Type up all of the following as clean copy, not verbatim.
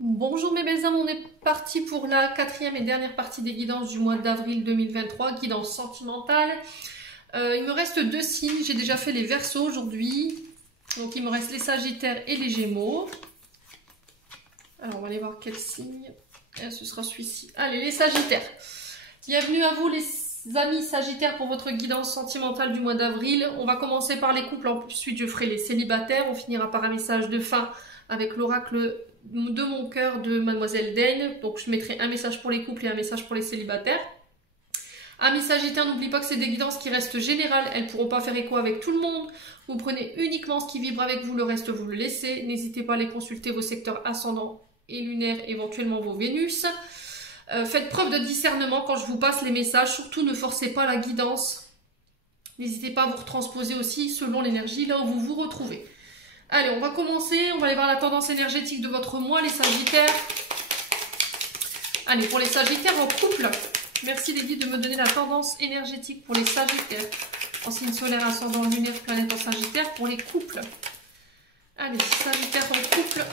Bonjour mes belles âmes, on est parti pour la quatrième et dernière partie des guidances du mois d'avril 2023, guidance sentimentale. Il me reste deux signes, j'ai déjà fait les Verseaux aujourd'hui, donc il me reste les Sagittaires et les Gémeaux. Alors on va aller voir quel signe, ce sera celui-ci. Allez les Sagittaires, bienvenue à vous les amis Sagittaires pour votre guidance sentimentale du mois d'avril. On va commencer par les couples, ensuite je ferai les célibataires, on finira par un message de fin avec l'oracle de mon cœur de Mademoiselle Dane. Donc je mettrai un message pour les couples et un message pour les célibataires. Amis Sagittaires, n'oublie pas que c'est des guidances qui restent générales, elles ne pourront pas faire écho avec tout le monde. Vous prenez uniquement ce qui vibre avec vous, le reste vous le laissez. N'hésitez pas à aller consulter vos secteurs ascendants et lunaires, éventuellement vos Vénus. Faites preuve de discernement quand je vous passe les messages, surtout ne forcez pas la guidance. N'hésitez pas à vous retransposer aussi selon l'énergie là où vous vous retrouvez. Allez, on va commencer, on va aller voir la tendance énergétique de votre mois, les Sagittaires. Allez, pour les Sagittaires en couple, merci les guides de me donner la tendance énergétique pour les Sagittaires. En signe solaire, ascendant, lunaire, planète en Sagittaire, pour les couples. Allez, Sagittaires en couple.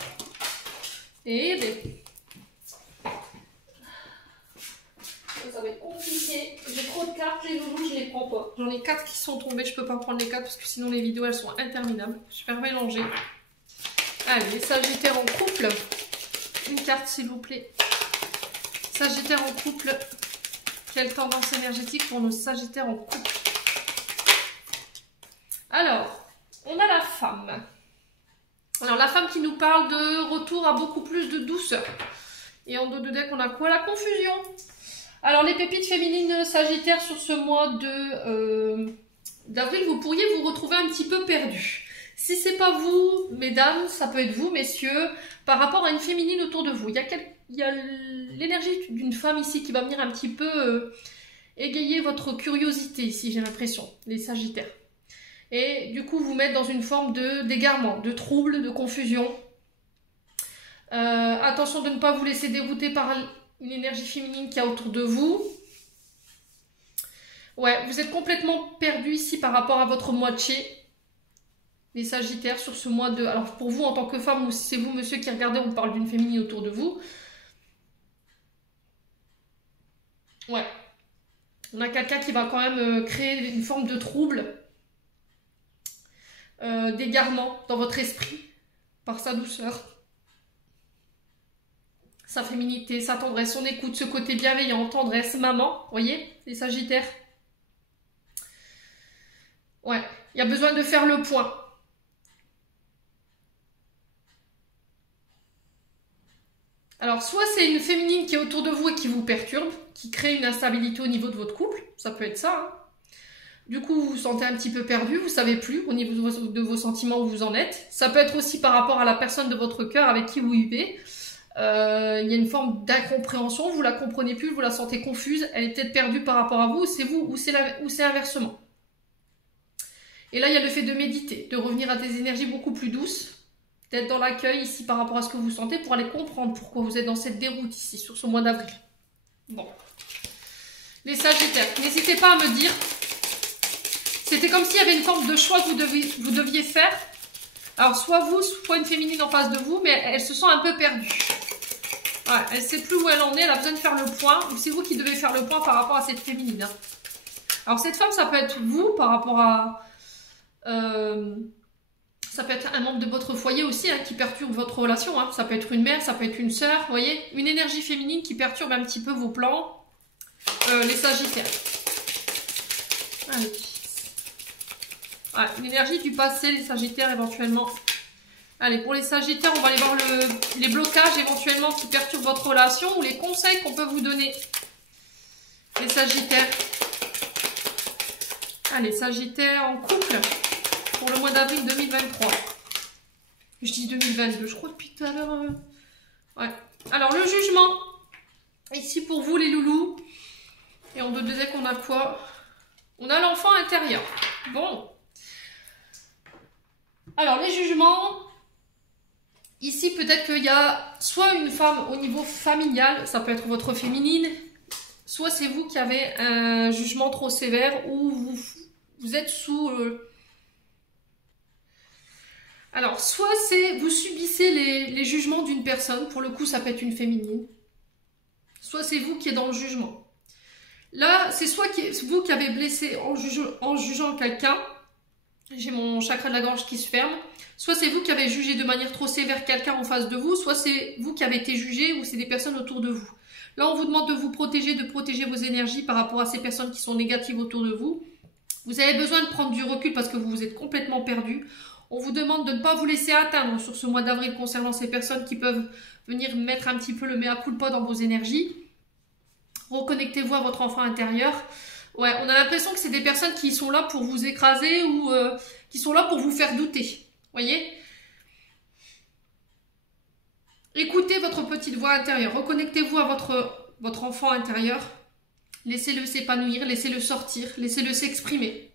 Et bien, ça va être compliqué. J'ai trop de cartes, les loulous, je les prends pas. J'en ai 4 qui sont tombées, je peux pas prendre les 4 parce que sinon les vidéos elles sont interminables. Super mélangé. Allez, les Sagittaires en couple. Une carte s'il vous plaît. Sagittaires en couple. Quelle tendance énergétique pour nos Sagittaires en couple? Alors, on a la femme. Alors la femme qui nous parle de retour à beaucoup plus de douceur. Et en dos de deck, on a quoi? La confusion. Alors les pépites féminines Sagittaires sur ce mois d'avril, vous pourriez vous retrouver un petit peu perdu. Si c'est pas vous, mesdames, ça peut être vous, messieurs, par rapport à une féminine autour de vous. Il y a l'énergie d'une femme ici qui va venir un petit peu égayer votre curiosité ici, j'ai l'impression, les Sagittaires. Et du coup, vous mettre dans une forme d'égarement, de trouble, de confusion. Attention de ne pas vous laisser dérouter par une énergie féminine qu'il y a autour de vous. Ouais, vous êtes complètement perdu ici par rapport à votre moitié. Les Sagittaires sur ce mois de... Alors pour vous en tant que femme, ou si c'est vous monsieur qui regardez, on parle d'une féminine autour de vous. Ouais. On a quelqu'un qui va quand même créer une forme de trouble, d'égarement dans votre esprit, par sa douceur. Sa féminité, sa tendresse, son écoute, ce côté bienveillant, tendresse, maman, vous voyez, les Sagittaires. Ouais, il y a besoin de faire le point. Alors, soit c'est une féminine qui est autour de vous et qui vous perturbe, qui crée une instabilité au niveau de votre couple, ça peut être ça. Hein. Du coup, vous vous sentez un petit peu perdu, vous ne savez plus au niveau de vos sentiments où vous en êtes. Ça peut être aussi par rapport à la personne de votre cœur avec qui vous vivez. Il y a une forme d'incompréhension, vous la comprenez plus, vous la sentez confuse, elle est peut-être perdue par rapport à vous, ou c'est inversement. Et là, il y a le fait de méditer, de revenir à des énergies beaucoup plus douces, d'être dans l'accueil ici par rapport à ce que vous sentez pour aller comprendre pourquoi vous êtes dans cette déroute ici, sur ce mois d'avril. Bon. Les Sagittaires, n'hésitez pas à me dire, c'était comme s'il y avait une forme de choix que vous deviez faire. Alors, soit vous, soit une féminine en face de vous, mais elle se sent un peu perdue. Ouais, elle ne sait plus où elle en est, elle a besoin de faire le point, ou c'est vous qui devez faire le point par rapport à cette féminine. Hein. Alors cette femme, ça peut être vous par rapport à... ça peut être un membre de votre foyer aussi hein, qui perturbe votre relation. Hein. Ça peut être une mère, ça peut être une sœur, vous voyez. Une énergie féminine qui perturbe un petit peu vos plans. Les Sagittaires. Allez. Ouais, une énergie du passé, les Sagittaires éventuellement. Allez, pour les Sagittaires, on va aller voir les blocages éventuellement qui perturbent votre relation ou les conseils qu'on peut vous donner. Les Sagittaires. Allez, Sagittaires en couple pour le mois d'avril 2023. Je dis 2022, je crois depuis tout à l'heure. Ouais. Alors, le jugement. Ici pour vous, les loulous. Et en deuxième, on a quoi? On a l'enfant intérieur. Bon. Alors, les jugements... Ici, peut-être qu'il y a soit une femme au niveau familial, ça peut être votre féminine, soit c'est vous qui avez un jugement trop sévère ou vous êtes sous Alors, soit c'est vous subissez les jugements d'une personne, pour le coup ça peut être une féminine, soit c'est vous qui êtes dans le jugement. Là, c'est soit vous qui avez blessé en jugeant quelqu'un, j'ai mon chakra de la gorge qui se ferme, soit c'est vous qui avez jugé de manière trop sévère quelqu'un en face de vous, soit c'est vous qui avez été jugé ou c'est des personnes autour de vous. Là, on vous demande de vous protéger, de protéger vos énergies par rapport à ces personnes qui sont négatives autour de vous. Vous avez besoin de prendre du recul parce que vous vous êtes complètement perdu. On vous demande de ne pas vous laisser atteindre sur ce mois d'avril concernant ces personnes qui peuvent venir mettre un petit peu le mea culpa dans vos énergies. Reconnectez-vous à votre enfant intérieur. Ouais, on a l'impression que c'est des personnes qui sont là pour vous écraser ou qui sont là pour vous faire douter. Voyez ? Écoutez votre petite voix intérieure. Reconnectez-vous à votre enfant intérieur. Laissez-le s'épanouir, laissez-le sortir, laissez-le s'exprimer.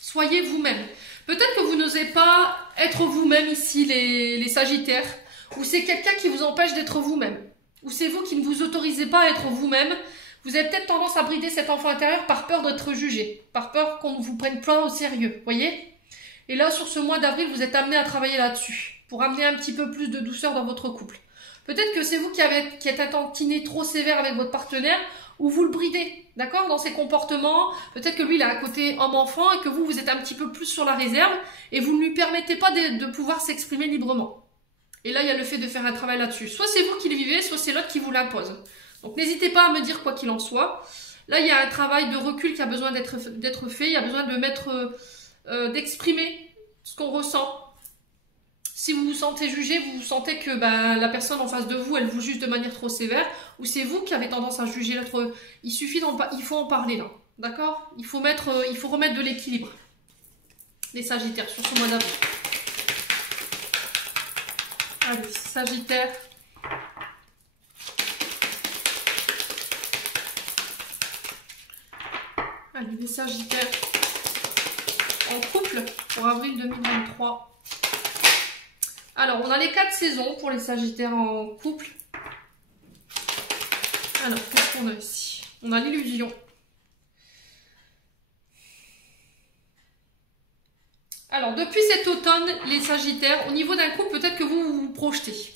Soyez vous-même. Peut-être que vous n'osez pas être vous-même ici, les Sagittaires, ou c'est quelqu'un qui vous empêche d'être vous-même, ou c'est vous qui ne vous autorisez pas à être vous-même. Vous avez peut-être tendance à brider cet enfant intérieur par peur d'être jugé, par peur qu'on ne vous prenne pas au sérieux, voyez? Et là, sur ce mois d'avril, vous êtes amené à travailler là-dessus, pour amener un petit peu plus de douceur dans votre couple. Peut-être que c'est vous qui êtes un tantinet trop sévère avec votre partenaire, ou vous le bridez, d'accord, dans ses comportements. Peut-être que lui, il a un côté homme-enfant, et que vous êtes un petit peu plus sur la réserve, et vous ne lui permettez pas de pouvoir s'exprimer librement. Et là, il y a le fait de faire un travail là-dessus. Soit c'est vous qui le vivez, soit c'est l'autre qui vous l'impose. Donc n'hésitez pas à me dire quoi qu'il en soit. Là, il y a un travail de recul qui a besoin d'être fait. Il y a besoin d'exprimer ce qu'on ressent. Si vous vous sentez jugé, vous sentez que la personne en face de vous, elle vous juge de manière trop sévère, ou c'est vous qui avez tendance à juger l'autre. Il faut en parler là, d'accord ? Il faut remettre de l'équilibre. Les Sagittaires sur ce mois d'avril. Allez, Sagittaire. Allez, les Sagittaires en couple pour avril 2023. Alors, on a les 4 saisons pour les Sagittaires en couple. Alors, qu'est-ce qu'on a ici? On a l'illusion. Alors, depuis cet automne, les Sagittaires, au niveau d'un couple, peut-être que vous vous projetez.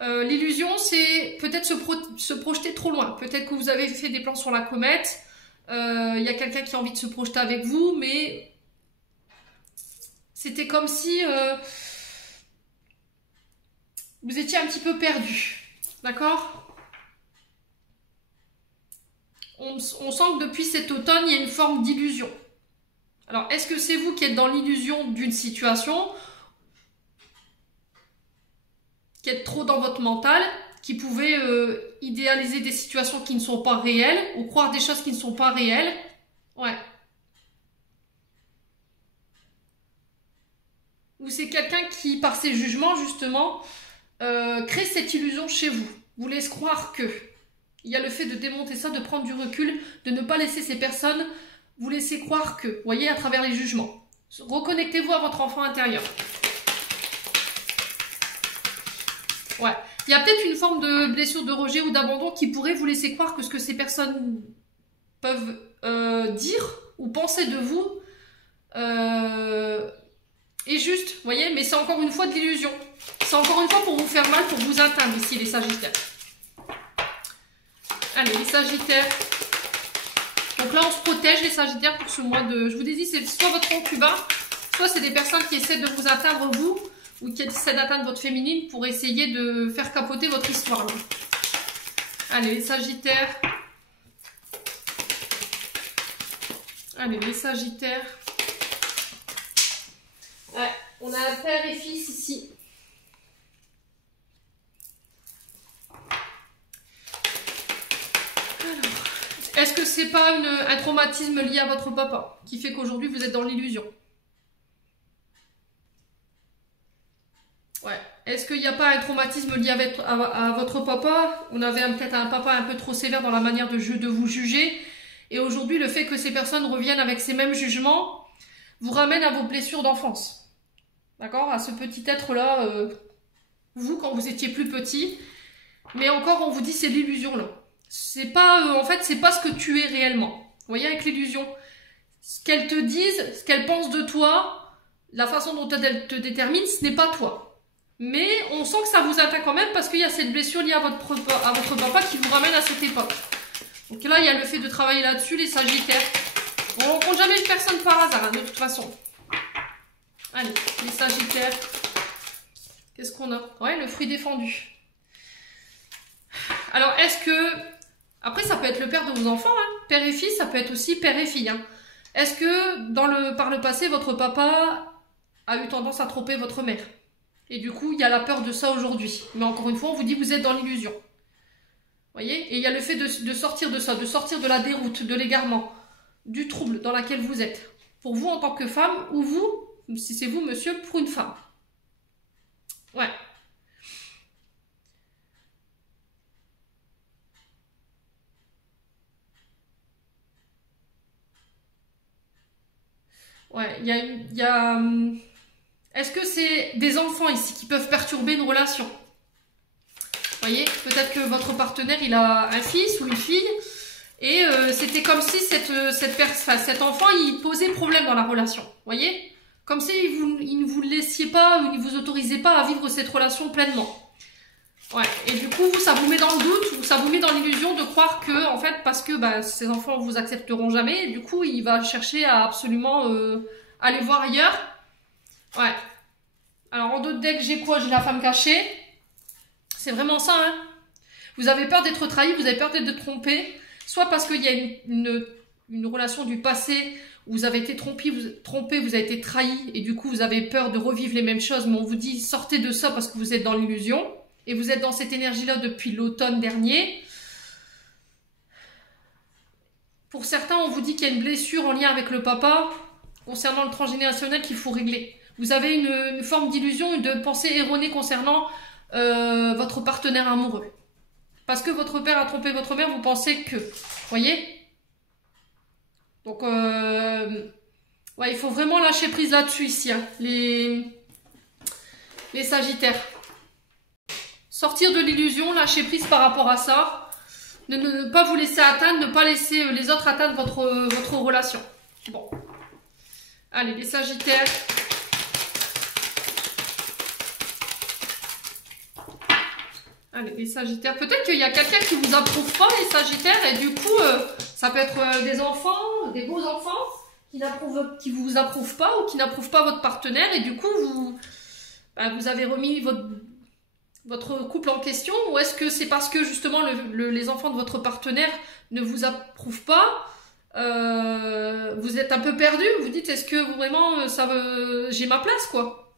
L'illusion, c'est peut-être se projeter trop loin. Peut-être que vous avez fait des plans sur la comète. Il y a quelqu'un qui a envie de se projeter avec vous, mais c'était comme si vous étiez un petit peu perdu. D'accord ? On sent que depuis cet automne, il y a une forme d'illusion. Alors, est-ce que c'est vous qui êtes dans l'illusion d'une situation, qui êtes trop dans votre mental, qui pouvez idéaliser des situations qui ne sont pas réelles, ou croire des choses qui ne sont pas réelles? Ouais. Ou c'est quelqu'un qui, par ses jugements, justement, crée cette illusion chez vous. Vous laisse croire que. Il y a le fait de démonter ça, de prendre du recul, de ne pas laisser ces personnes vous laisser croire que. Vous voyez, à travers les jugements. Reconnectez-vous à votre enfant intérieur. Ouais. Il y a peut-être une forme de blessure de rejet ou d'abandon qui pourrait vous laisser croire que ce que ces personnes peuvent dire ou penser de vous est juste, vous voyez, mais c'est encore une fois de l'illusion. C'est encore une fois pour vous faire mal, pour vous atteindre ici, les Sagittaires. Allez, les Sagittaires. Donc là, on se protège, les Sagittaires, pour ce mois de... Je vous ai dit, c'est soit votre concubin, soit c'est des personnes qui essaient de vous atteindre, vous, ou qui essaient d'atteindre votre féminine pour essayer de faire capoter votre histoire. Là. Allez, les Sagittaires. Allez, les Sagittaires. Ouais, on a un père et fils ici. Alors, est-ce que c'est pas un traumatisme lié à votre papa qui fait qu'aujourd'hui vous êtes dans l'illusion? Ouais. Est-ce qu'il n'y a pas un traumatisme lié à votre papa? On avait peut-être un papa un peu trop sévère dans la manière de vous juger. Et aujourd'hui, le fait que ces personnes reviennent avec ces mêmes jugements vous ramène à vos blessures d'enfance. D'accord? À ce petit être-là, vous, quand vous étiez plus petit. Mais encore, on vous dit c'est l'illusion là. C'est pas, en fait, c'est pas ce que tu es réellement. Vous voyez, avec l'illusion. Ce qu'elles te disent, ce qu'elles pensent de toi, la façon dont elle te détermine, ce n'est pas toi. Mais on sent que ça vous atteint quand même parce qu'il y a cette blessure liée à votre papa qui vous ramène à cette époque. Donc là, il y a le fait de travailler là-dessus, les Sagittaires. On ne rencontre jamais une personne par hasard, hein, de toute façon. Allez, les Sagittaires. Qu'est-ce qu'on a? Ouais, le fruit défendu. Alors, est-ce que... Après, ça peut être le père de vos enfants, hein. Père et fils, ça peut être aussi père et fille. Hein. Est-ce que par le passé, votre papa a eu tendance à tromper votre mère? Et du coup, il y a la peur de ça aujourd'hui. Mais encore une fois, on vous dit que vous êtes dans l'illusion. Vous voyez? Et il y a le fait de sortir de ça, de sortir de la déroute, de l'égarement, du trouble dans lequel vous êtes. Pour vous en tant que femme, ou vous, si c'est vous, monsieur, pour une femme. Ouais. Ouais, il y a... Est-ce que c'est des enfants ici qui peuvent perturber une relation? Vous voyez, peut-être que votre partenaire, il a un fils ou une fille, et c'était comme si cet enfant, il posait problème dans la relation. Vous voyez? Comme si il ne vous laissiez pas, ou il ne vous autorisait pas à vivre cette relation pleinement. Ouais, et du coup, ça vous met dans le doute, ou ça vous met dans l'illusion de croire que, en fait, parce que ces enfants vous accepteront jamais, et du coup, il va chercher à absolument aller voir ailleurs. Ouais. Alors, en d'autres decks, j'ai quoi? J'ai la femme cachée. C'est vraiment ça, hein. Vous avez peur d'être trahi, vous avez peur d'être trompé, soit parce qu'il y a une relation du passé où vous avez été trompé, vous avez été trahi, et du coup, vous avez peur de revivre les mêmes choses, mais on vous dit, sortez de ça parce que vous êtes dans l'illusion. Et vous êtes dans cette énergie-là depuis l'automne dernier. Pour certains, on vous dit qu'il y a une blessure en lien avec le papa concernant le transgénérationnel qu'il faut régler. Vous avez une forme d'illusion, de pensée erronée concernant votre partenaire amoureux. Parce que votre père a trompé votre mère, vous pensez que... Vous voyez? Donc, ouais, il faut vraiment lâcher prise là-dessus ici, hein, les Sagittaires. Sortir de l'illusion, lâcher prise par rapport à ça. Ne pas vous laisser atteindre, ne pas laisser les autres atteindre votre relation. Bon. Allez, les Sagittaires. Allez, les Sagittaires. Peut-être qu'il y a quelqu'un qui vous approuve pas, les Sagittaires, et du coup, ça peut être des enfants, des beaux enfants, qui vous approuvent pas ou qui n'approuvent pas votre partenaire, et du coup, vous avez remis votre couple en question, ou est-ce que c'est parce que justement les enfants de votre partenaire ne vous approuvent pas, vous êtes un peu perdu, vous dites est-ce que vraiment j'ai ma place quoi?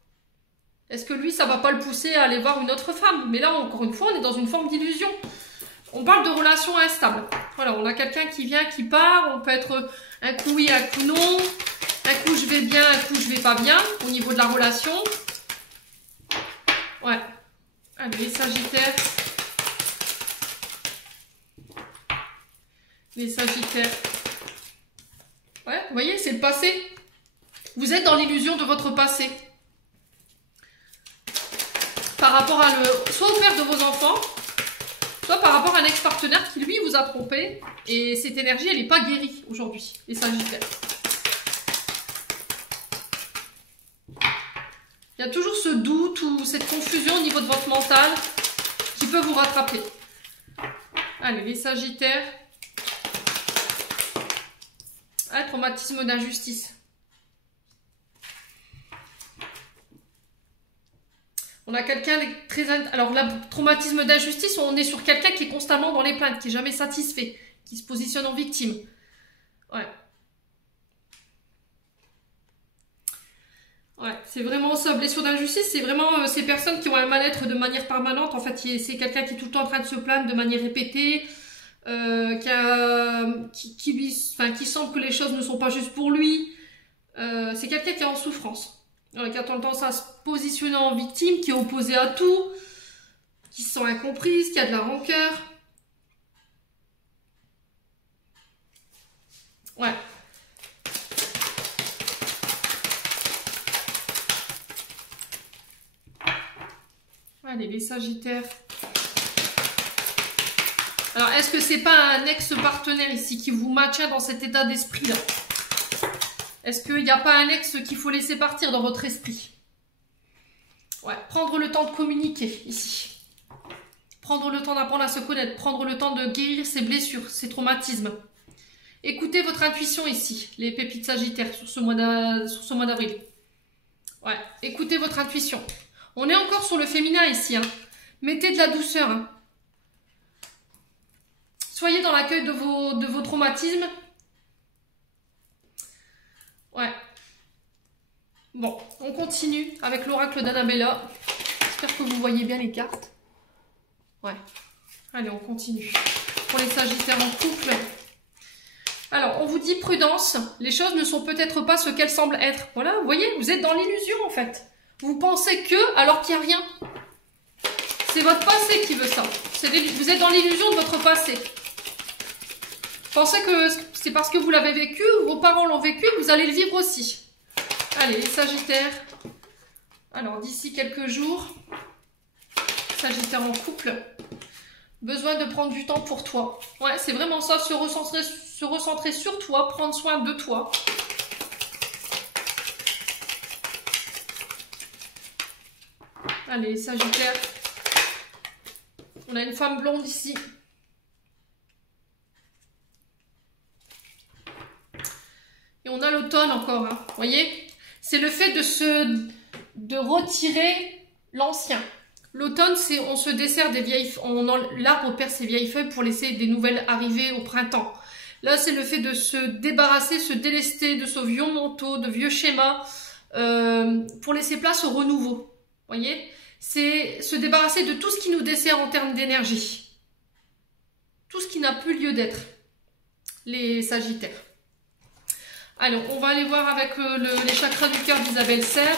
Est-ce que lui ça va pas le pousser à aller voir une autre femme? Mais là encore une fois on est dans une forme d'illusion. On parle de relations instables. Voilà, on a quelqu'un qui vient, qui part, on peut être un coup oui, un coup non, un coup je vais bien, un coup je vais pas bien au niveau de la relation. Ouais. Allez, les Sagittaires. Les Sagittaires. Ouais, vous voyez, c'est le passé. Vous êtes dans l'illusion de votre passé. Par rapport à soit au père de vos enfants, soit par rapport à un ex-partenaire qui, lui, vous a trompé. Et cette énergie, elle n'est pas guérie aujourd'hui, les Sagittaires. Il y a toujours ce doute ou cette confusion au niveau de votre mental qui peut vous rattraper. Allez, les Sagittaires. Ah, traumatisme d'injustice. On a quelqu'un de très... Alors, le traumatisme d'injustice, on est sur quelqu'un qui est constamment dans les plaintes, qui n'est jamais satisfait, qui se positionne en victime. Ouais. Ouais, c'est vraiment ça, blessure d'injustice, c'est vraiment ces personnes qui ont un mal-être de manière permanente. En fait, c'est quelqu'un qui est tout le temps en train de se plaindre de manière répétée, qui sent que les choses ne sont pas justes pour lui. C'est quelqu'un qui est en souffrance, qui a tendance à se positionner en victime, qui est opposé à tout, qui se sent incomprise, qui a de la rancœur. Ouais. Allez, les Sagittaires. Alors, est-ce que c'est pas un ex-partenaire ici qui vous maintient dans cet état d'esprit-là? Est-ce qu'il n'y a pas un ex qu'il faut laisser partir dans votre esprit? Ouais, prendre le temps de communiquer ici. Prendre le temps d'apprendre à se connaître. Prendre le temps de guérir ses blessures, ses traumatismes. Écoutez votre intuition ici, les pépites sagittaires sur ce mois d'avril. Ouais, écoutez votre intuition. On est encore sur le féminin ici. Hein. Mettez de la douceur. Hein. Soyez dans l'accueil de vos traumatismes. Ouais. Bon, on continue avec l'oracle d'Annabella. J'espère que vous voyez bien les cartes. Ouais. Allez, on continue. Pour les sagittaires en couple. Alors, on vous dit prudence. Les choses ne sont peut-être pas ce qu'elles semblent être. Voilà, vous voyez, vous êtes dans l'illusion en fait. Vous pensez que alors qu'il n'y a rien. C'est votre passé qui veut ça. Vous êtes dans l'illusion de votre passé. Pensez que c'est parce que vous l'avez vécu, vos parents l'ont vécu, vous allez le vivre aussi. Allez, les sagittaires. Alors, d'ici quelques jours, sagittaire en couple, besoin de prendre du temps pour toi. Ouais, c'est vraiment ça, se recentrer sur toi, prendre soin de toi. Allez, sagittaire. On a une femme blonde ici. Et on a l'automne encore, hein. Vous voyez? C'est le fait de retirer l'ancien. L'automne, c'est on se dessert des vieilles... L'arbre perd ses vieilles feuilles pour laisser des nouvelles arriver au printemps. Là, c'est le fait de se débarrasser, se délester de ce vieux manteau, de vieux schémas, pour laisser place au renouveau. Vous voyez? C'est se débarrasser de tout ce qui nous dessert en termes d'énergie. Tout ce qui n'a plus lieu d'être. Les sagittaires. Alors, on va aller voir avec les chakras du cœur d'Isabelle Serre.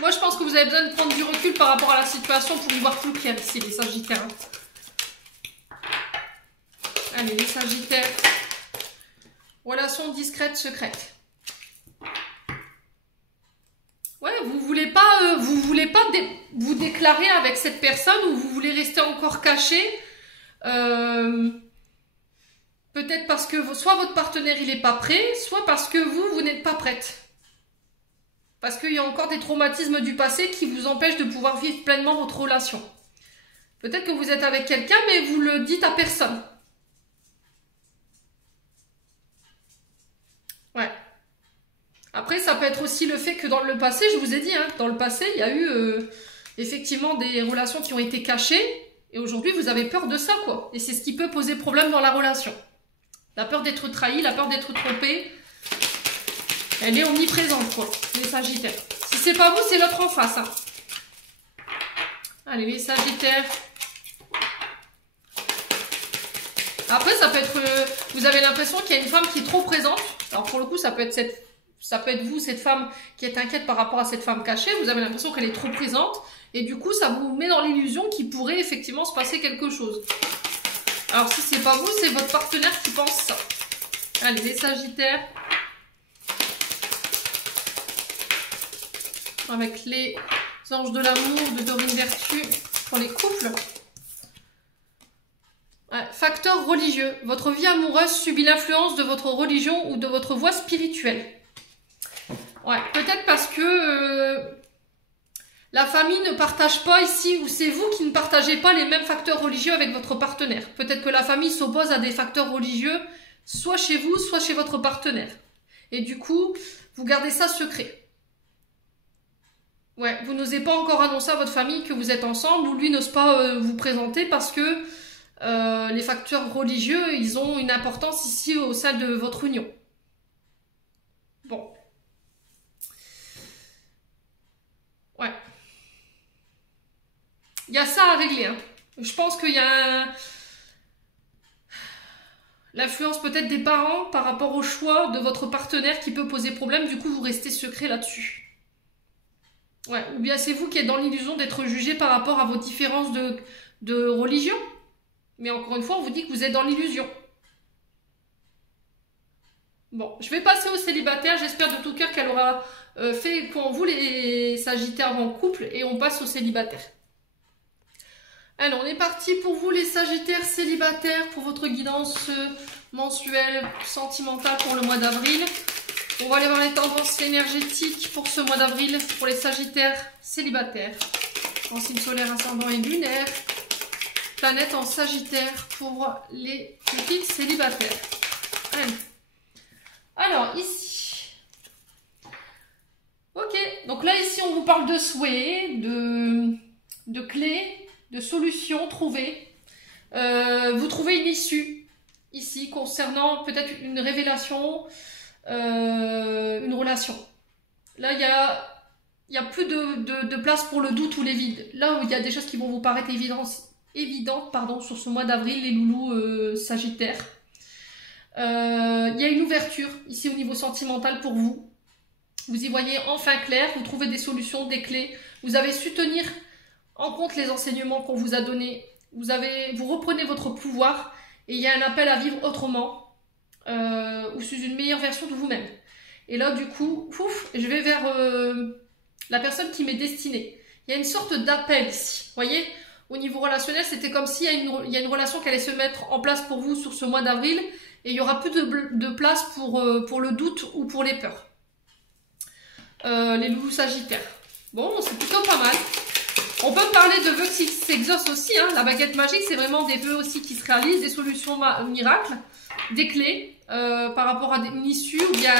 Moi, je pense que vous avez besoin de prendre du recul par rapport à la situation pour y voir plus clair ici, les sagittaires. Allez, les sagittaires. Relation discrète, secrète. Ouais, vous voulez pas vous déclarer avec cette personne ou vous voulez rester encore caché. Peut-être parce que soit votre partenaire il est pas prêt, soit parce que vous n'êtes pas prête. Parce qu'il y a encore des traumatismes du passé qui vous empêchent de pouvoir vivre pleinement votre relation. Peut-être que vous êtes avec quelqu'un, mais vous le dites à personne. Ouais. Après, ça peut être aussi le fait que dans le passé, je vous ai dit, hein, dans le passé, il y a eu effectivement des relations qui ont été cachées. Et aujourd'hui, vous avez peur de ça, quoi. Et c'est ce qui peut poser problème dans la relation. La peur d'être trahi, la peur d'être trompé. Elle est omniprésente, quoi, les sagittaires. Si c'est pas vous, c'est l'autre en face. Hein. Allez, les sagittaires. Après, ça peut être... vous avez l'impression qu'il y a une femme qui est trop présente. Alors, pour le coup, ça peut être vous, cette femme qui est inquiète par rapport à cette femme cachée. Vous avez l'impression qu'elle est trop présente. Et du coup, ça vous met dans l'illusion qu'il pourrait effectivement se passer quelque chose. Alors, si c'est pas vous, c'est votre partenaire qui pense ça. Allez, les sagittaires. Avec les anges de l'amour de Dorine Vertu pour les couples. Ouais, facteur religieux. Votre vie amoureuse subit l'influence de votre religion ou de votre voie spirituelle. Ouais, peut-être parce que la famille ne partage pas ici, ou c'est vous qui ne partagez pas les mêmes facteurs religieux avec votre partenaire. Peut-être que la famille s'oppose à des facteurs religieux, soit chez vous, soit chez votre partenaire. Et du coup, vous gardez ça secret. Ouais, vous n'osez pas encore annoncer à votre famille que vous êtes ensemble, ou lui n'ose pas vous présenter parce que les facteurs religieux, ils ont une importance ici au sein de votre union. Bon. Ouais. Il y a ça à régler. Hein. Je pense qu'il y a l'influence peut-être des parents par rapport au choix de votre partenaire qui peut poser problème. Du coup, vous restez secret là-dessus. Ouais, ou bien c'est vous qui êtes dans l'illusion d'être jugé par rapport à vos différences de religion. Mais encore une fois, on vous dit que vous êtes dans l'illusion. Bon, je vais passer aux célibataires. J'espère de tout cœur qu'elle aura fait pour vous les Sagittaires en couple et on passe aux célibataires. Alors, on est parti pour vous les Sagittaires célibataires pour votre guidance mensuelle sentimentale pour le mois d'avril. On va aller voir les tendances énergétiques pour ce mois d'avril pour les Sagittaires célibataires. En signe solaire, ascendant et lunaire. Planète en Sagittaire pour les petits célibataires. Allez. Alors, ici. Ok, donc là, ici, on vous parle de souhaits, de clés, de solutions trouvées. Vous trouvez une issue, ici, concernant peut-être une révélation, une relation. Là, il y a plus de place pour le doute ou les vides. Là où il y a des choses qui vont vous paraître évidentes sur ce mois d'avril, les loulous sagittaires. Il y a une ouverture ici au niveau sentimental pour vous. Vous y voyez enfin clair, vous trouvez des solutions, des clés. Vous avez su tenir en compte les enseignements qu'on vous a donnés. Vous reprenez votre pouvoir et il y a un appel à vivre autrement ou sous une meilleure version de vous-même. Et là, du coup, je vais vers la personne qui m'est destinée. Il y a une sorte d'appel ici. Vous voyez, au niveau relationnel, c'était comme s'il y a une relation qui allait se mettre en place pour vous sur ce mois d'avril et il n'y aura plus de place pour le doute ou pour les peurs. Les loulous sagittaires. Bon, c'est plutôt pas mal. On peut parler de vœux qui s'exaucent aussi. Hein. La baguette magique, c'est vraiment des vœux aussi qui se réalisent, des solutions miracles, des clés par rapport à une issue ou bien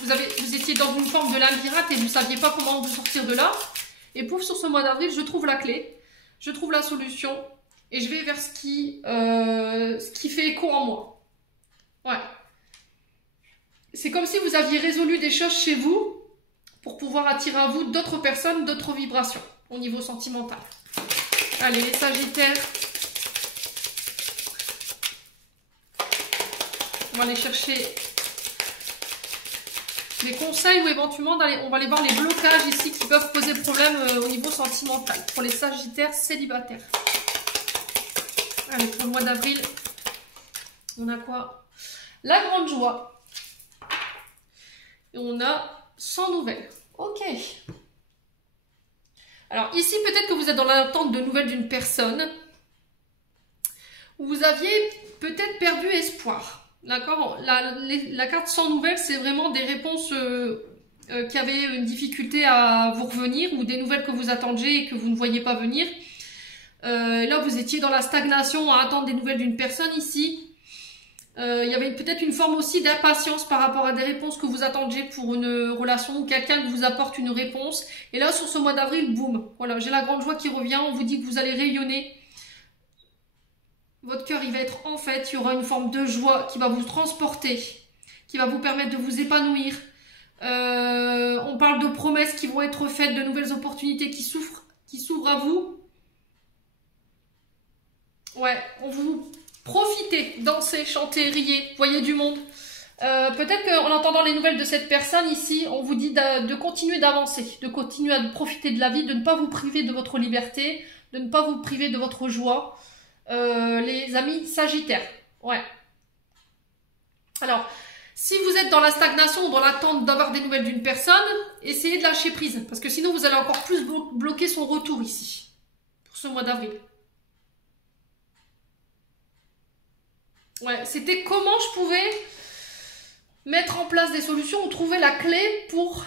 vous étiez dans une forme de labyrinthe et vous ne saviez pas comment vous sortir de là. Et pouf, sur ce mois d'avril, je trouve la clé, je trouve la solution et je vais vers ce qui fait écho en moi. Ouais. C'est comme si vous aviez résolu des choses chez vous pour pouvoir attirer à vous d'autres personnes, d'autres vibrations au niveau sentimental. Allez, les Sagittaires. On va aller chercher des conseils ou éventuellement on va aller voir les blocages ici qui peuvent poser problème au niveau sentimental pour les Sagittaires célibataires. Allez, pour le mois d'avril, on a quoi? La grande joie. Et on a 100 nouvelles. Ok. Alors ici, peut-être que vous êtes dans l'attente de nouvelles d'une personne où vous aviez peut-être perdu espoir. D'accord? La carte 100 nouvelles, c'est vraiment des réponses qui avaient une difficulté à vous revenir ou des nouvelles que vous attendiez et que vous ne voyez pas venir. Là, vous étiez dans la stagnation à attendre des nouvelles d'une personne ici. Il y avait peut-être une forme aussi d'impatience par rapport à des réponses que vous attendiez pour une relation ou quelqu'un qui vous apporte une réponse. Et là, sur ce mois d'avril, boum, voilà, j'ai la grande joie qui revient. On vous dit que vous allez rayonner. Votre cœur, il va être en fait, il y aura une forme de joie qui va vous transporter, qui va vous permettre de vous épanouir. On parle de promesses qui vont être faites, de nouvelles opportunités qui s'ouvrent à vous. Ouais, on vous... Profitez, dansez, chantez, riez, voyez du monde. Peut-être qu'en entendant les nouvelles de cette personne ici, on vous dit de continuer d'avancer, de continuer à profiter de la vie, de ne pas vous priver de votre liberté, de ne pas vous priver de votre joie. Les amis Sagittaires, ouais. Alors, si vous êtes dans la stagnation ou dans l'attente d'avoir des nouvelles d'une personne, essayez de lâcher prise, parce que sinon vous allez encore plus bloquer son retour ici, pour ce mois d'avril. Ouais, c'était comment je pouvais mettre en place des solutions ou trouver la clé pour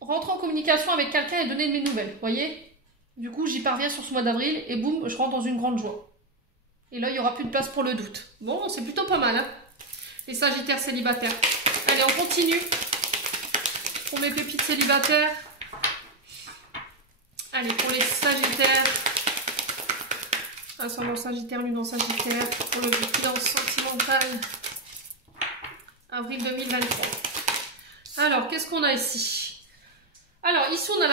rentrer en communication avec quelqu'un et donner mes nouvelles, vous voyez? Du coup, j'y parviens sur ce mois d'avril et boum, je rentre dans une grande joie. Et là, il n'y aura plus de place pour le doute. Bon, c'est plutôt pas mal, hein? Les Sagittaires célibataires. Allez, on continue. Pour mes pépites célibataires. Allez, pour les Sagittaires. Ascendant Sagittaire, lune en Sagittaire, pour le guidance sentimentale, avril 2023. Alors, qu'est-ce qu'on a ici? Alors, ici, on a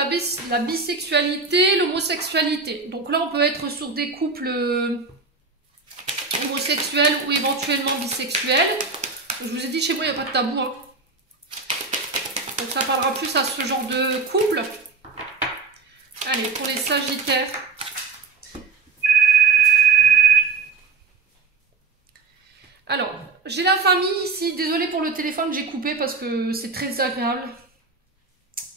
la bisexualité, l'homosexualité. Donc là, on peut être sur des couples homosexuels ou éventuellement bisexuels. Je vous ai dit, chez moi, il n'y a pas de tabou. Hein. Donc, ça parlera plus à ce genre de couple. Allez, pour les Sagittaires. Alors, j'ai la famille ici. Désolée pour le téléphone, j'ai coupé parce que c'est très désagréable.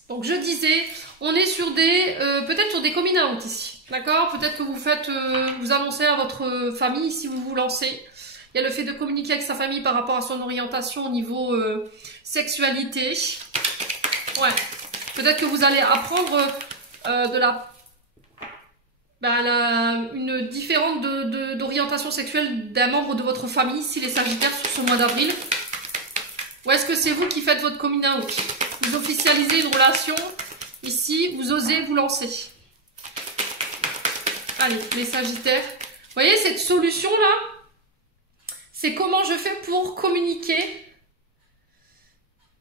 Donc, je disais, on est sur des, peut-être sur des coming out ici. D'accord? Peut-être que vous faites, vous annoncez à votre famille si vous vous lancez. Il y a le fait de communiquer avec sa famille par rapport à son orientation au niveau sexualité. Ouais. Peut-être que vous allez apprendre une différente d'orientation sexuelle d'un membre de votre famille, si les Sagittaires, sur ce mois d'avril. Ou est-ce que c'est vous qui faites votre coming out? Vous officialisez une relation, ici, vous osez vous lancer. Allez, les Sagittaires. Vous voyez cette solution-là? C'est comment je fais pour communiquer.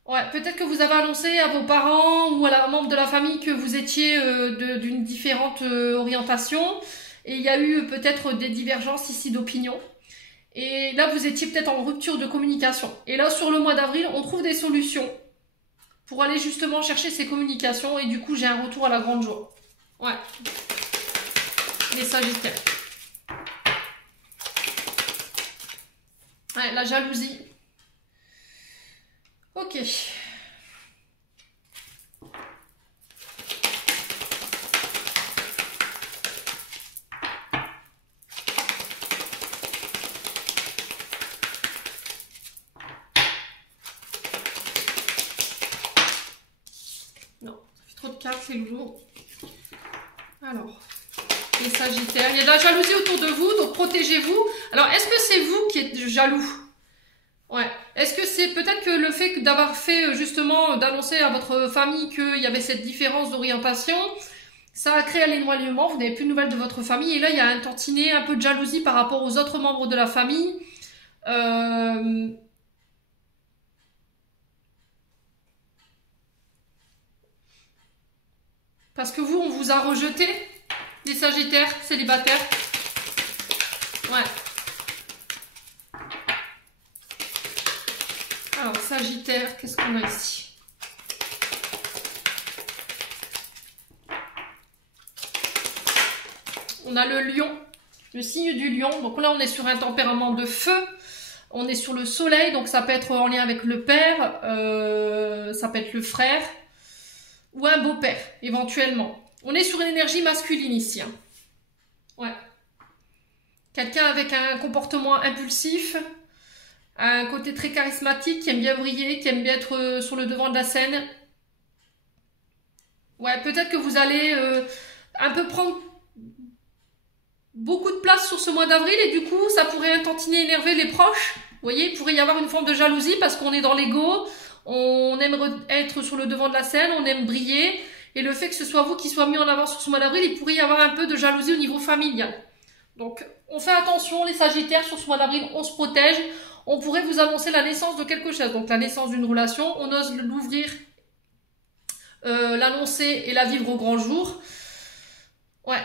Ouais, peut-être que vous avez annoncé à vos parents ou à la membre de la famille que vous étiez d'une différente orientation. Et il y a eu peut-être des divergences ici d'opinion. Et là, vous étiez peut-être en rupture de communication. Et là, sur le mois d'avril, on trouve des solutions pour aller justement chercher ces communications. Et du coup, j'ai un retour à la grande joie. Ouais. Les Sagittaires. Ouais, la jalousie. Ok. Non, ça fait trop de cartes, c'est lourd. Alors, les Sagittaires. Il y a de la jalousie autour de vous, donc protégez-vous. Alors, est-ce que c'est vous qui êtes jaloux? Ouais. Est-ce que c'est peut-être que le fait d'avoir fait justement, d'annoncer à votre famille qu'il y avait cette différence d'orientation, ça a créé un éloignement, vous n'avez plus de nouvelles de votre famille, et là il y a un tantinet, un peu de jalousie par rapport aux autres membres de la famille. Parce que vous, on vous a rejeté, les Sagittaires célibataires. Ouais. Alors, Sagittaire, qu'est-ce qu'on a ici? On a le lion, le signe du lion. Donc là, on est sur un tempérament de feu. On est sur le soleil, donc ça peut être en lien avec le père, ça peut être le frère, ou un beau-père, éventuellement. On est sur une énergie masculine ici. Hein. Ouais. Quelqu'un avec un comportement impulsif, un côté très charismatique, qui aime bien briller, qui aime bien être sur le devant de la scène. Ouais, peut-être que vous allez un peu prendre beaucoup de place sur ce mois d'avril et du coup, ça pourrait un tantinet énerver les proches. Vous voyez, il pourrait y avoir une forme de jalousie parce qu'on est dans l'ego, on aime être sur le devant de la scène, on aime briller. Et le fait que ce soit vous qui soit mis en avant sur ce mois d'avril, il pourrait y avoir un peu de jalousie au niveau familial. Donc, on fait attention, les Sagittaires, sur ce mois d'avril, on se protège. On pourrait vous annoncer la naissance de quelque chose. Donc, la naissance d'une relation, on ose l'ouvrir, l'annoncer et la vivre au grand jour. Ouais.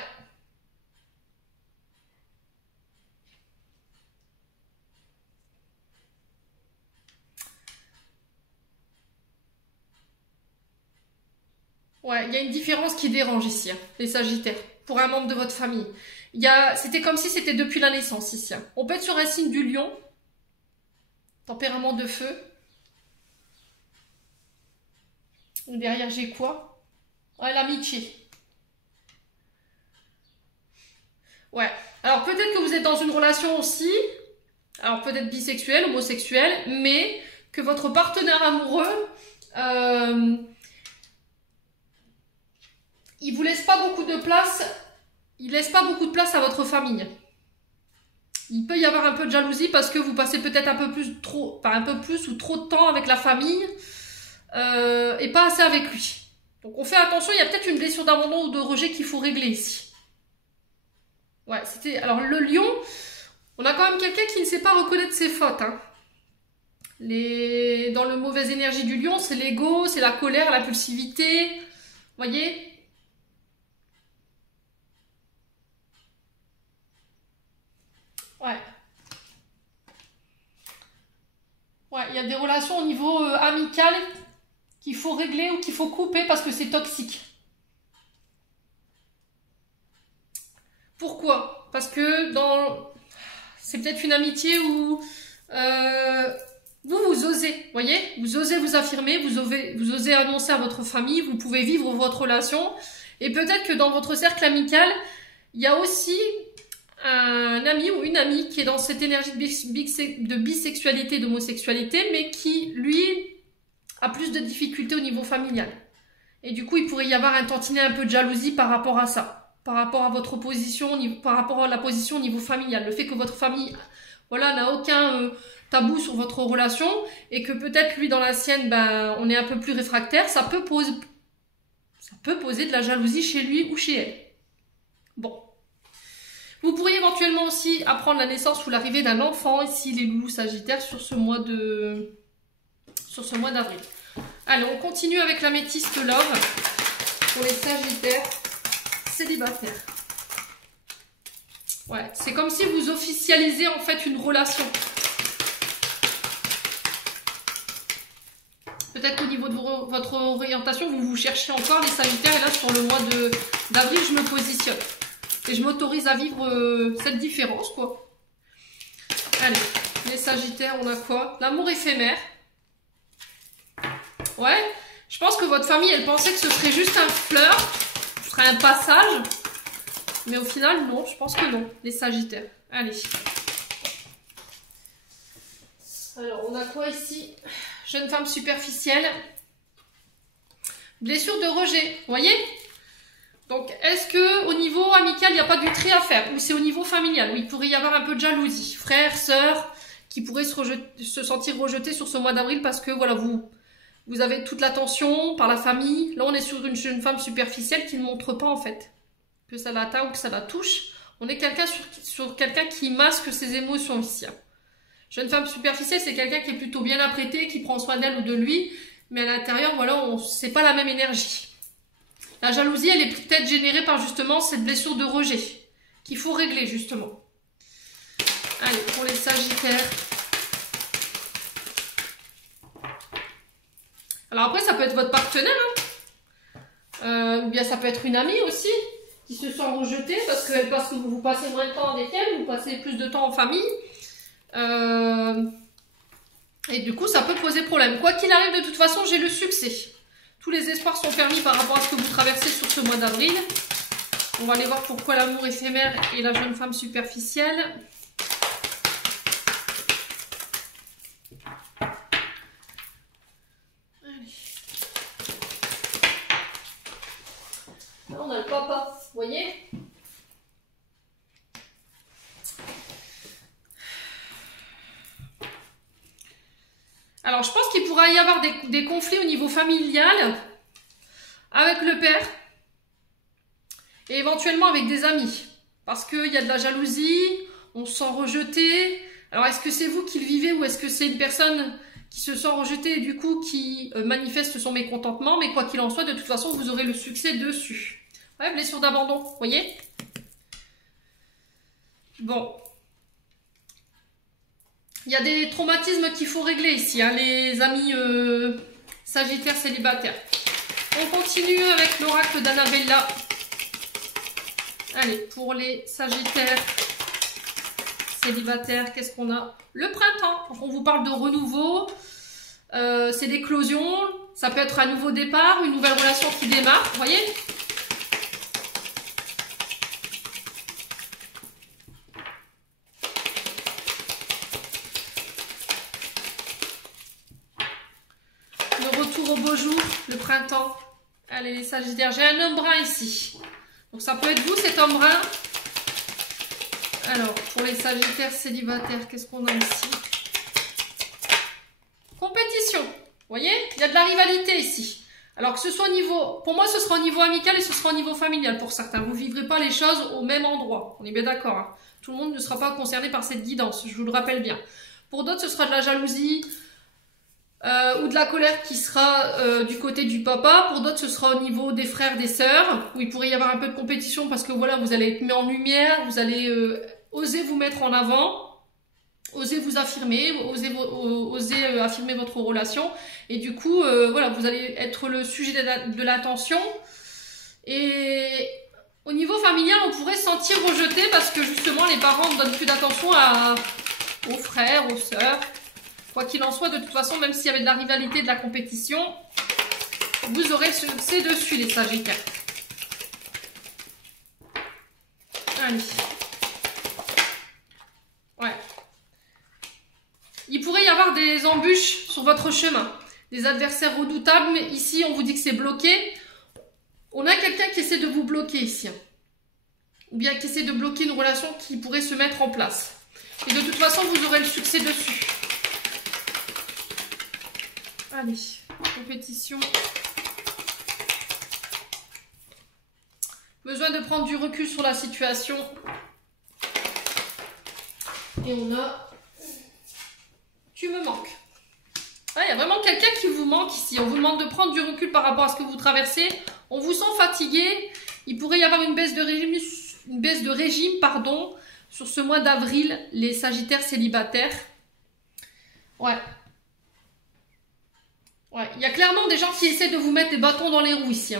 Ouais, il y a une différence qui dérange ici, hein, les Sagittaires, pour un membre de votre famille. C'était comme si c'était depuis la naissance ici. Hein. On peut être sur un signe du lion, tempérament de feu. Derrière, j'ai quoi? Ouais, l'amitié. Ouais. Alors, peut-être que vous êtes dans une relation aussi, alors peut-être bisexuelle, homosexuelle, mais que votre partenaire amoureux, il vous laisse pas beaucoup de place, il laisse pas beaucoup de place à votre famille. Il peut y avoir un peu de jalousie parce que vous passez peut-être un peu plus ou trop de temps avec la famille et pas assez avec lui. Donc on fait attention, il y a peut-être une blessure d'abandon ou de rejet qu'il faut régler ici. Ouais, alors le lion, on a quand même quelqu'un qui ne sait pas reconnaître ses fautes. Hein. Dans le mauvaise énergie du lion, c'est l'ego, c'est la colère, l'impulsivité. Vous voyez? Ouais. Ouais, il y a des relations au niveau amical qu'il faut régler ou qu'il faut couper parce que c'est toxique. Pourquoi? Parce que c'est peut-être une amitié où Vous osez, voyez, vous osez vous affirmer, vous osez annoncer à votre famille, vous pouvez vivre votre relation. Et peut-être que dans votre cercle amical, il y a aussi un ami ou une amie qui est dans cette énergie de bisexualité, d'homosexualité, mais qui, lui, a plus de difficultés au niveau familial. Et du coup, il pourrait y avoir un tantinet un peu de jalousie par rapport à ça, par rapport à votre position, par rapport à la position au niveau familial. Le fait que votre famille, voilà, n'a aucun tabou sur votre relation et que peut-être lui, dans la sienne, ben, on est un peu plus réfractaire, ça peut poser de la jalousie chez lui ou chez elle. Bon. Vous pourriez éventuellement aussi apprendre la naissance ou l'arrivée d'un enfant, ici les loups sagittaires, sur ce mois d'avril. Allez, on continue avec l'améthyste love pour les sagittaires célibataires. Ouais, c'est comme si vous officialisez en fait une relation. Peut-être qu'au niveau de votre orientation, vous cherchez encore les sagittaires. Et là, sur le mois d'avril, je me positionne. Et je m'autorise à vivre cette différence, quoi. Allez, les sagittaires, on a quoi? L'amour éphémère. Ouais, je pense que votre famille, elle pensait que ce serait juste un flirt, ce serait un passage. Mais au final, non, je pense que non, les sagittaires. Allez. Alors, on a quoi ici? Jeune femme superficielle. Blessure de rejet, vous voyez? Donc, est-ce que au niveau amical, il n'y a pas du tri à faire? Ou c'est au niveau familial, où il pourrait y avoir un peu de jalousie? Frères, sœurs, qui pourraient se sentir rejetés sur ce mois d'avril parce que, voilà, vous avez toute l'attention par la famille. Là, on est sur une jeune femme superficielle qui ne montre pas, en fait, que ça l'atteint ou que ça la touche. On est sur quelqu'un qui masque ses émotions ici. Jeune femme superficielle, c'est quelqu'un qui est plutôt bien apprêté, qui prend soin d'elle ou de lui. Mais à l'intérieur, voilà, c'est pas la même énergie. La jalousie, elle est peut-être générée par justement cette blessure de rejet qu'il faut régler justement. Allez, pour les sagittaires. Alors après, ça peut être votre partenaire. Hein. Ou bien ça peut être une amie aussi qui se sent rejetée parce que vous passez moins de temps avec elle, vous passez plus de temps en famille. Et du coup, ça peut poser problème. Quoi qu'il arrive, de toute façon, j'ai le succès. Tous les espoirs sont permis par rapport à ce que vous traversez sur ce mois d'avril. On va aller voir pourquoi l'amour éphémère et la jeune femme superficielle. Allez. Là, on a le papa, vous voyez ? Alors, je pense qu'il pourra y avoir des conflits au niveau familial avec le père et éventuellement avec des amis. Parce qu'il y a de la jalousie, on se sent rejeté. Alors, est-ce que c'est vous qui le vivez ou est-ce que c'est une personne qui se sent rejetée et du coup qui manifeste son mécontentement? Mais quoi qu'il en soit, de toute façon, vous aurez le succès dessus. Ouais, blessure d'abandon, vous voyez? Bon. Il y a des traumatismes qu'il faut régler ici, hein, les amis sagittaires célibataires. On continue avec l'oracle d'Annabella. Allez, pour les sagittaires célibataires, qu'est-ce qu'on a? Le printemps. On vous parle de renouveau, c'est d'éclosion, ça peut être un nouveau départ, une nouvelle relation qui démarre, vous voyez? Au beau jour, le printemps. Allez, les sagittaires, j'ai un homme brun ici. Donc ça peut être vous, cet homme brun. Alors, pour les sagittaires célibataires, qu'est-ce qu'on a ici? Compétition. Vous voyez? Il y a de la rivalité ici. Alors que ce soit au niveau... Pour moi, ce sera au niveau amical et ce sera au niveau familial pour certains. Vous ne vivrez pas les choses au même endroit. On est bien d'accord. Hein? Tout le monde ne sera pas concerné par cette guidance, je vous le rappelle bien. Pour d'autres, ce sera de la jalousie... ou de la colère qui sera du côté du papa. Pour d'autres, ce sera au niveau des frères, des sœurs, où il pourrait y avoir un peu de compétition parce que voilà, vous allez être mis en lumière, vous allez oser vous mettre en avant, oser vous affirmer, oser affirmer votre relation. Et du coup, voilà, vous allez être le sujet de l'attention. Et au niveau familial, on pourrait se sentir rejeté parce que justement, les parents ne donnent plus d'attention aux frères. frères, aux sœurs. Quoi qu'il en soit, de toute façon, même s'il y avait de la rivalité, de la compétition, vous aurez succès dessus, les Sagittaires. Allez. Ouais. Il pourrait y avoir des embûches sur votre chemin. Des adversaires redoutables, mais ici, on vous dit que c'est bloqué. On a quelqu'un qui essaie de vous bloquer ici. Ou bien qui essaie de bloquer une relation qui pourrait se mettre en place. Et de toute façon, vous aurez le succès dessus. Allez, compétition. Besoin de prendre du recul sur la situation. Et on a... Tu me manques. Il y a vraiment quelqu'un qui vous manque ici. On vous demande de prendre du recul par rapport à ce que vous traversez. On vous sent fatigué. Il pourrait y avoir une baisse de régime, sur ce mois d'avril, les Sagittaires célibataires. Ouais. Ouais. Il y a clairement des gens qui essaient de vous mettre des bâtons dans les roues ici.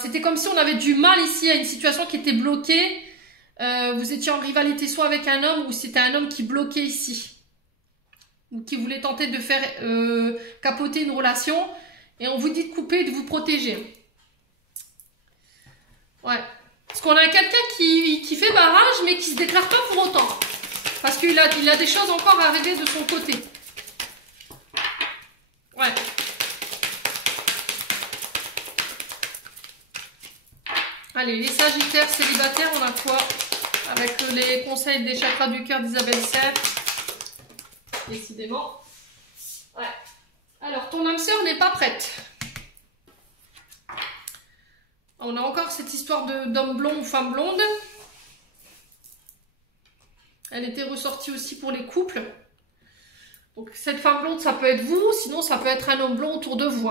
C'était comme si on avait du mal ici à une situation qui était bloquée. Vous étiez en rivalité soit avec un homme ou c'était un homme qui bloquait ici. Ou qui voulait tenter de faire capoter une relation. Et on vous dit de couper et de vous protéger. Ouais. Parce qu'on a quelqu'un qui fait barrage mais qui se déclare pas pour autant. Parce qu'il a des choses encore à régler de son côté. Ouais. Allez, les Sagittaires célibataires, on a quoi? Avec les conseils des chakras du cœur d'Isabelle Serre. Décidément. Ouais. Alors, ton âme sœur n'est pas prête. On a encore cette histoire d'homme blond ou femme blonde. Elle était ressortie aussi pour les couples. Donc, cette femme blonde, ça peut être vous. Sinon, ça peut être un homme blond autour de vous.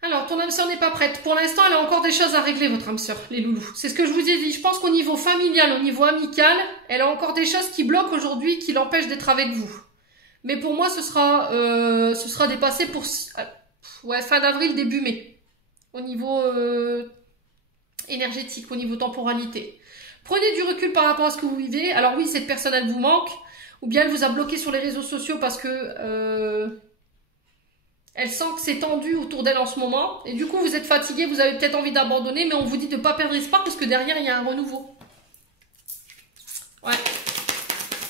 Alors, ton âme sœur n'est pas prête. Pour l'instant, elle a encore des choses à régler, votre âme sœur, les loulous. C'est ce que je vous ai dit. Je pense qu'au niveau familial, au niveau amical, elle a encore des choses qui bloquent aujourd'hui, qui l'empêchent d'être avec vous. Mais pour moi, ce sera dépassé pour fin d'avril, début mai. Au niveau énergétique, au niveau temporalité. Prenez du recul par rapport à ce que vous vivez. Alors oui, cette personne, elle vous manque. Ou bien elle vous a bloqué sur les réseaux sociaux parce que... elle sent que c'est tendu autour d'elle en ce moment. Et du coup, vous êtes fatigué, vous avez peut-être envie d'abandonner, mais on vous dit de ne pas perdre espoir parce que derrière, il y a un renouveau. Ouais.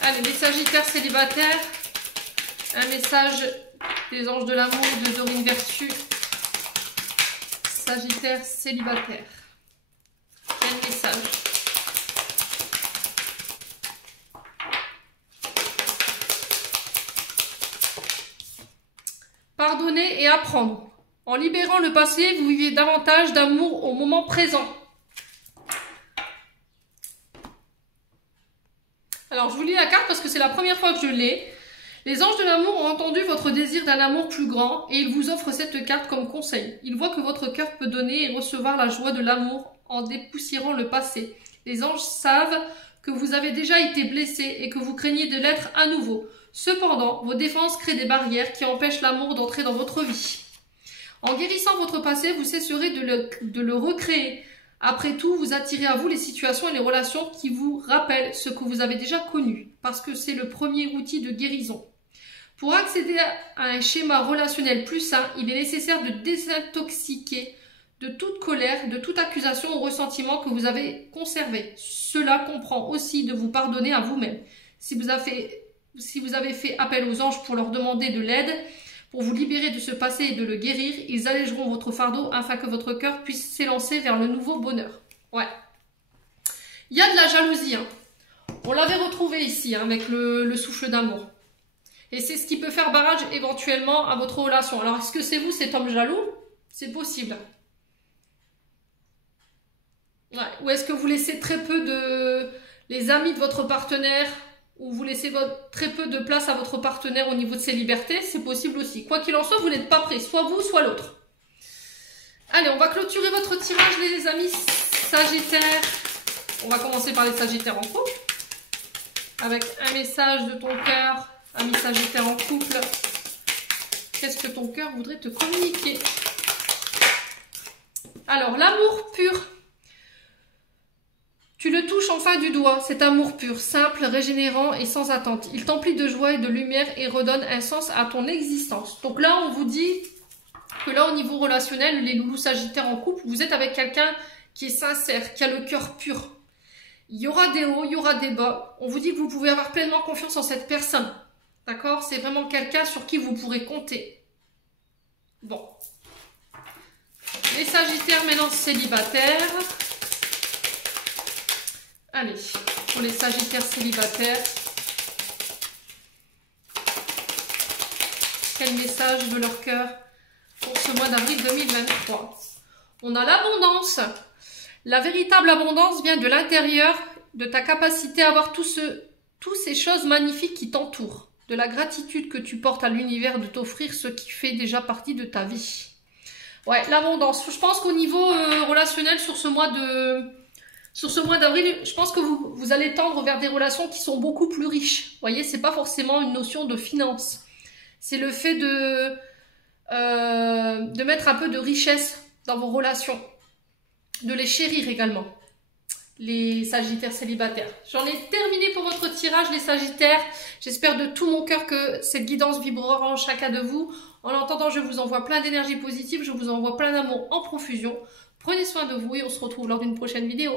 Allez, les Sagittaires célibataires. Un message des anges de l'amour de Dorine Vertu. Sagittaire célibataire. Quel message? Pardonner et apprendre. En libérant le passé, vous vivez davantage d'amour au moment présent. Alors, je vous lis la carte parce que c'est la première fois que je l'ai. Les anges de l'amour ont entendu votre désir d'un amour plus grand et ils vous offrent cette carte comme conseil. Ils voient que votre cœur peut donner et recevoir la joie de l'amour en dépoussiérant le passé. Les anges savent que vous avez déjà été blessé et que vous craignez de l'être à nouveau. Cependant, vos défenses créent des barrières qui empêchent l'amour d'entrer dans votre vie. En guérissant votre passé, vous cesserez de le recréer. Après tout, vous attirez à vous les situations et les relations qui vous rappellent ce que vous avez déjà connu, parce que c'est le premier outil de guérison. Pour accéder à un schéma relationnel plus sain, il est nécessaire de désintoxiquer de toute colère, de toute accusation ou ressentiment que vous avez conservé. Cela comprend aussi de vous pardonner à vous-même. Si vous avez fait appel aux anges pour leur demander de l'aide, pour vous libérer de ce passé et de le guérir, ils allégeront votre fardeau afin que votre cœur puisse s'élancer vers le nouveau bonheur. Ouais. Il y a de la jalousie. Hein. On l'avait retrouvé ici hein, avec le souffle d'amour. Et c'est ce qui peut faire barrage éventuellement à votre relation. Alors, est-ce que c'est vous cet homme jaloux? C'est possible. Ouais. Ou est-ce que vous laissez très peu de... les amis de votre partenaire ou vous laissez très peu de place à votre partenaire au niveau de ses libertés? C'est possible aussi. Quoi qu'il en soit, vous n'êtes pas prêt. Soit vous, soit l'autre. Allez, on va clôturer votre tirage, les amis Sagittaires. On va commencer par les Sagittaires en couple. Avec un message de ton cœur, ami Sagittaire en couple. Qu'est-ce que ton cœur voudrait te communiquer? Alors, l'amour pur. Tu le touches enfin du doigt, cet amour pur, simple, régénérant et sans attente. Il t'emplit de joie et de lumière et redonne un sens à ton existence. Donc là, on vous dit que là, au niveau relationnel, les loulous sagittaires en couple, vous êtes avec quelqu'un qui est sincère, qui a le cœur pur. Il y aura des hauts, il y aura des bas. On vous dit que vous pouvez avoir pleinement confiance en cette personne. D'accord? C'est vraiment quelqu'un sur qui vous pourrez compter. Bon. Les sagittaires maintenant célibataires. Allez, pour les sagittaires célibataires. Quel message de leur cœur pour ce mois d'avril 2023? On a l'abondance. La véritable abondance vient de l'intérieur, de ta capacité à avoir toutes ces choses magnifiques qui t'entourent. De la gratitude que tu portes à l'univers de t'offrir ce qui fait déjà partie de ta vie. Ouais, l'abondance. Je pense qu'au niveau relationnel sur ce mois d'avril, je pense que vous allez tendre vers des relations qui sont beaucoup plus riches. Vous voyez, c'est pas forcément une notion de finance. C'est le fait de mettre un peu de richesse dans vos relations. De les chérir également. Les sagittaires célibataires. J'en ai terminé pour votre tirage, les sagittaires. J'espère de tout mon cœur que cette guidance vibrera en chacun de vous. En attendant, je vous envoie plein d'énergie positive. Je vous envoie plein d'amour en profusion. Prenez soin de vous et on se retrouve lors d'une prochaine vidéo.